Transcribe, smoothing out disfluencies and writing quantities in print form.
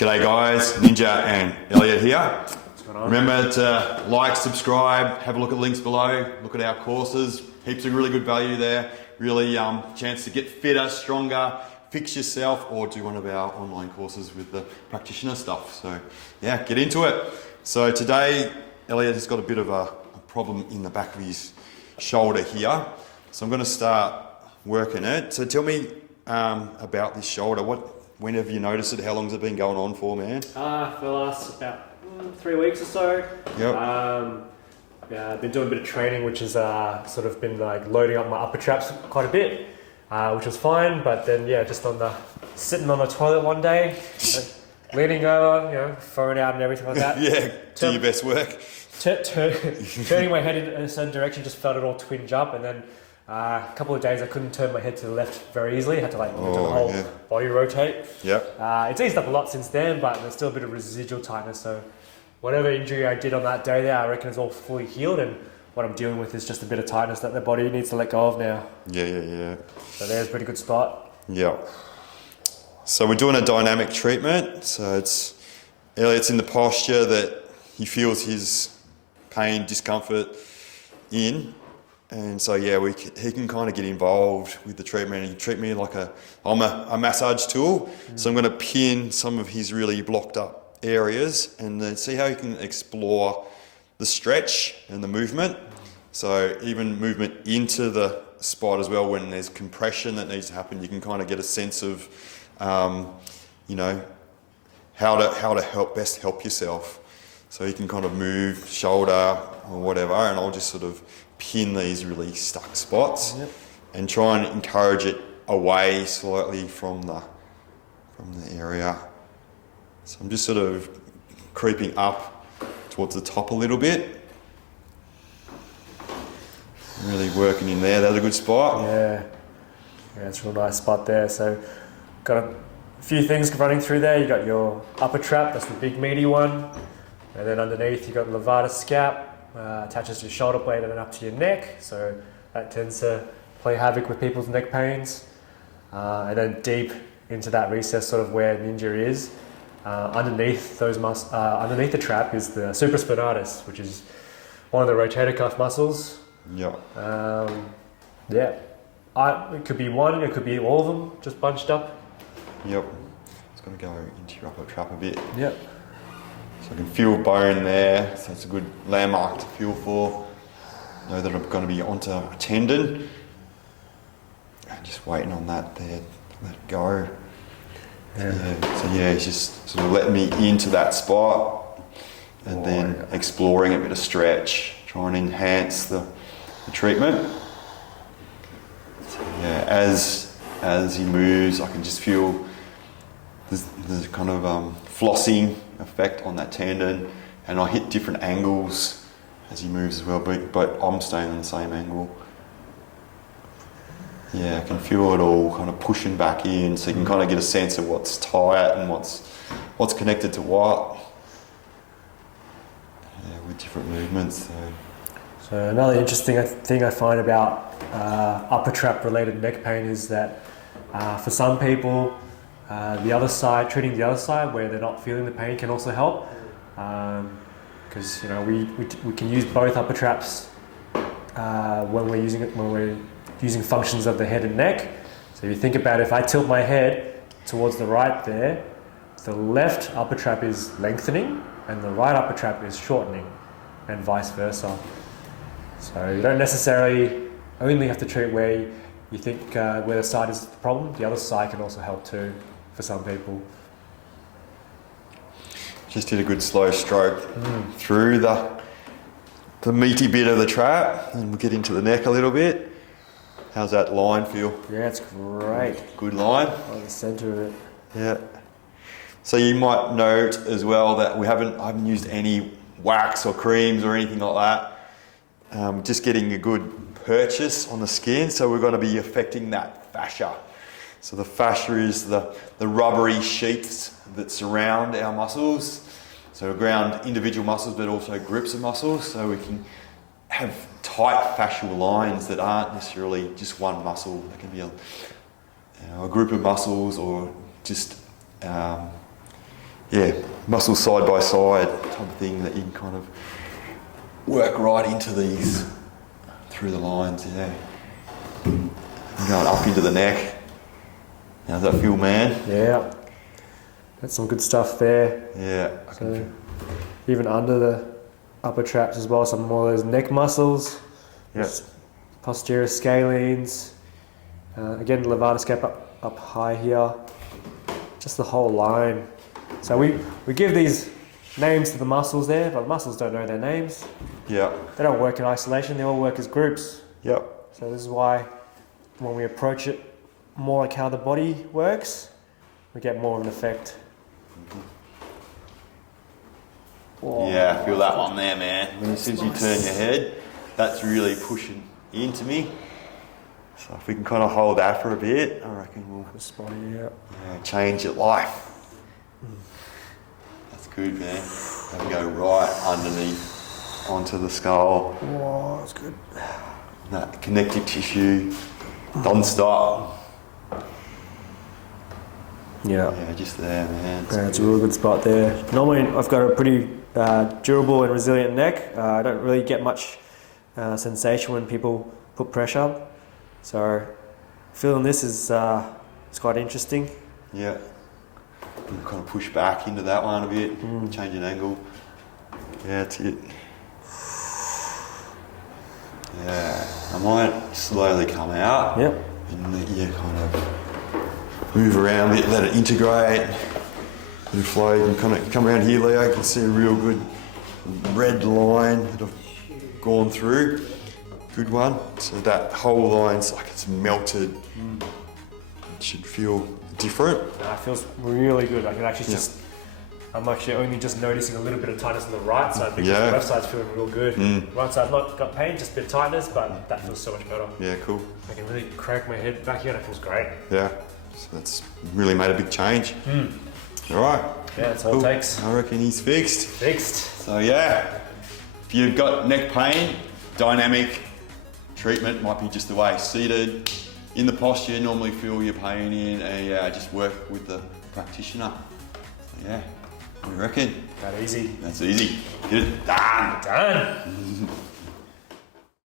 G'day guys, Ninja and Elliot here. What's going on? Remember to like, subscribe, have a look at links below, look at our courses. Heaps of really good value there. Really chance to get fitter, stronger, fix yourself, or do one of our online courses with the practitioner stuff. So yeah, get into it. So today, Elliot has got a bit of a problem in the back of his shoulder here. So I'm going to start working it. So tell me about this shoulder. When have you noticed it? How long has it been going on for, man? For the last about 3 weeks or so. Yep. Yeah, I've been doing a bit of training, which has sort of been like loading up my upper traps quite a bit, which was fine. But then, yeah, just sitting on the toilet one day, leaning over, phone out and everything like that. Yeah, do your best work. Turning my head in a certain direction, just felt it all twinge up, and then a couple of days I couldn't turn my head to the left very easily. I had to do the whole body rotate. Yep. It's eased up a lot since then, but there's still a bit of residual tightness. So whatever injury I did on that day there, I reckon it's all fully healed, and what I'm dealing with is just a bit of tightness that the body needs to let go of now. Yeah. So there's a pretty good spot. Yeah. So we're doing a dynamic treatment. So Elliot's in the posture that he feels his pain, discomfort in. And so yeah, he can kind of get involved with the treatment. He treat me like I'm a massage tool. So I'm going to pin some of his really blocked up areas and then see how he can explore the stretch and the movement. So even movement into the spot as well, when there's compression that needs to happen, you can kind of get a sense of, how to best help yourself. So you can kind of move shoulder or whatever, and I'll just sort of pin these really stuck spots. Yep. And try and encourage it away slightly from the area. So I'm just sort of creeping up towards the top a little bit. Really working in there. That's a good spot. Yeah, it's a real nice spot there. So got a few things running through there. You got your upper trap, that's the big meaty one. And then underneath you got levator scap, attaches to your shoulder blade and then up to your neck. So that tends to play havoc with people's neck pains. And then deep into that recess, sort of where Ninja is, underneath the trap is the supraspinatus, which is one of the rotator cuff muscles. Yeah. It could be one, it could be all of them, just bunched up. Yep. It's going to go into your upper trap a bit. Yep. So I can feel bone there, so it's a good landmark to feel for. Know that I'm going to be onto a tendon. And just waiting on that there, let it go. Yeah. He's just sort of letting me into that spot and then exploring a bit of stretch, trying to enhance the treatment. So yeah, as he moves, I can just feel there's kind of flossing effect on that tendon, and I hit different angles as he moves as well, but I'm staying on the same angle. Yeah, I can feel it all kind of pushing back in, so you can kind of get a sense of what's tight and what's connected to what. Yeah, with different movements. So another interesting thing I find about upper trap related neck pain is that for some people, treating the other side where they're not feeling the pain can also help, because we can use both upper traps when we're using functions of the head and neck. So if you think about it, if I tilt my head towards the right there, the left upper trap is lengthening and the right upper trap is shortening, and vice versa. So you don't necessarily only have to treat where you think where the side is the problem. The other side can also help too for some people. Just did a good slow stroke through the meaty bit of the trap, and we'll get into the neck a little bit. How's that line feel? Yeah, it's great. Good line? On the centre of it. Yeah. So you might note as well that I haven't used any wax or creams or anything like that. Just getting a good purchase on the skin, so we're going to be affecting that fascia. So the fascia is the rubbery sheaths that surround our muscles. So around individual muscles, but also groups of muscles, so we can have tight fascial lines that aren't necessarily just one muscle. It can be a group of muscles, or just yeah, muscles side by side type of thing that you can kind of work right into these through the lines. Yeah, and going up into the neck. How's that feel, man? Yeah, that's some good stuff there. Yeah. So even under the upper traps as well, some more of those neck muscles. Yes. Posterior scalenes. Again, levator scap up high here. Just the whole line. So we give these names to the muscles there, but the muscles don't know their names. Yeah. They don't work in isolation, they all work as groups. Yep. So this is why when we approach it more like how the body works, we get more of an effect. Whoa. Yeah, I feel that one there, man. As soon as you turn your head, that's really pushing into me. So if we can kind of hold that for a bit, I reckon we'll change your life. That's good, man. And go right underneath onto the skull. Whoa, that's good. That connective tissue doesn't stop. Yeah. Yeah, just there, man. Yeah, it's a really good spot there. Normally I've got a pretty durable and resilient neck. I don't really get much sensation when people put pressure. So feeling this is it's quite interesting. Yeah. And kind of push back into that one a bit, change an angle. Yeah, that's it. Yeah, I might slowly come out. Yep. And yeah, kind of move around a bit, let it integrate. Bit of flow. You can kind of come around here, Leo. You can see a real good red line that I've gone through. Good one. So that whole line's like it's melted. It should feel different. It feels really good. I can actually I'm actually only just noticing a little bit of tightness on the right side because the left side's feeling real good. Right side's not got pain, just a bit of tightness, but that feels so much better. Yeah, cool. I can really crank my head back here and it feels great. Yeah, so that's really made a big change. All right. Yeah, that's all it takes. I reckon he's fixed. Fixed. So yeah, if you've got neck pain, dynamic treatment might be just the way seated in the posture. Normally feel your pain in, and just work with the practitioner. So, yeah, what do you reckon? That easy. That's easy. Get it done. Done.